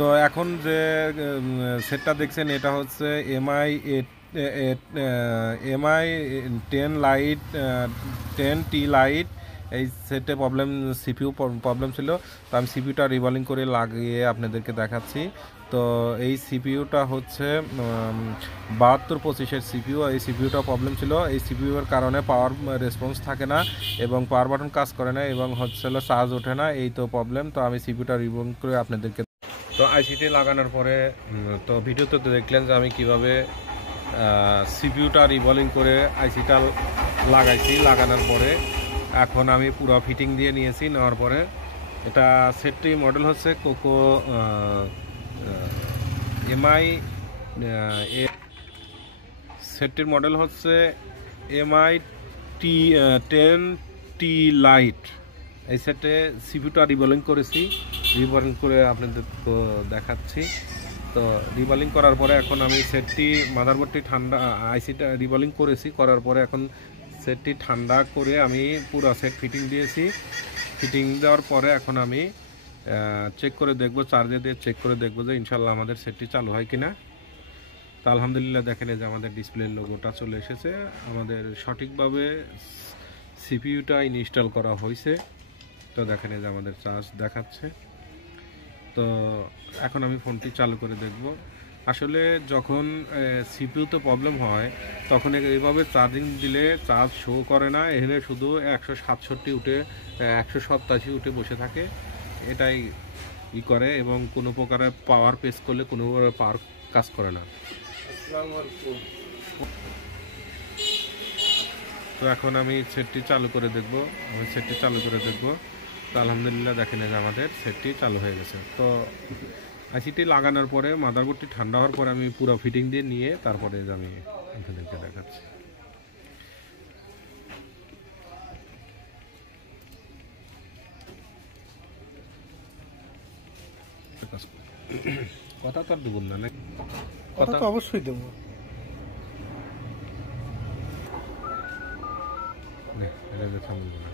তো এখন যে সেটটা দেখছেন এটা হচ্ছে এমআই 10 লাইট 10T লাইট। এই সেটে সিপিইউ প্রবলেম ছিল, তো আমি সিপিইউটা রিভলিং করে লাগিয়ে আপনাদেরকে দেখাচ্ছি। তো এই সিপিইউটা হচ্ছে 7225-এর সিপিইউ। এই সিপিইউটা প্রবলেম ছিল, এই সিপিইউর কারণে পাওয়ার রেসপন্স থাকে না এবং পাওয়ার বাটন কাজ করে না এবং হচ্ছে চার্জ ওঠে না, এই তো প্রবলেম। তো আমি সিপিইউটা রিভলিং করে আপনাদেরকে, তো আইসিটি লাগানোর পরে তো ভিডিওতে দেখলেন যে আমি কিভাবে সিপিইউটা রিভলিং করে আইসিটা লাগাইছি। লাগানোর পরে এখন আমি পুরো ফিটিং দিয়ে নিয়েছি। নেওয়ার পরে এটা সেটটি মডেল হচ্ছে কোকো এমআই, সেটটির মডেল হচ্ছে এমআই 10T লাইট। এই সেটে সিপিইউটা রিভলিং করেছি, রিভলিং করে আপনাদের তো দেখাচ্ছি। তো রিভলিং করার পরে এখন আমি সেটটি মাদারবোর্ডটি ঠান্ডা, আইসিটা রিভলিং করেছি, করার পরে এখন সেটটি ঠান্ডা করে আমি পুরো সেট ফিটিং দিয়েছি। ফিটিং দেওয়ার পরে এখন আমি চেক করে দেখব, চার্জে দিয়ে চেক করে দেখব যে ইনশাল্লাহ আমাদের সেটটি চালু হয় কিনা। তো আলহামদুলিল্লাহ দেখেন যে আমাদের ডিসপ্লের লোগোটা চলে এসেছে, আমাদের সঠিকভাবে সিপিইউটা ইনস্টল করা হয়েছে। তো দেখেন যে আমাদের চার্জ দেখাচ্ছে। তো এখন আমি ফোনটি চালু করে দেখব। আসলে যখন সিপিইউতে প্রবলেম হয় তখন এইভাবে চার্জিং দিলে চার্জ শো করে না, এখানে শুধু 167 উঠে 187 উঠে বসে থাকে, এটাই করে এবং কোনো প্রকারের পাওয়ার প্রেস করলে কোনো পাওয়ার কাজ করে না। তো এখন আমি সেটটি চালু করে দেখব, তো আলহামদুলিল্লাহ দেখেন যে আমাদের সেটটি চালু হয়ে গেছে। তো আইসিটি লাগানোর পরে মাদারবোর্ডটি ঠান্ডা হওয়ার পরে আমি পুরো ফিটিং দিয়ে নিয়ে তারপরে আমি আপনাদেরকে দেখাচ্ছি। কথা তো আর দেবো না, কথা তো অবশ্যই দেবো। এটা দেখা বলবো না।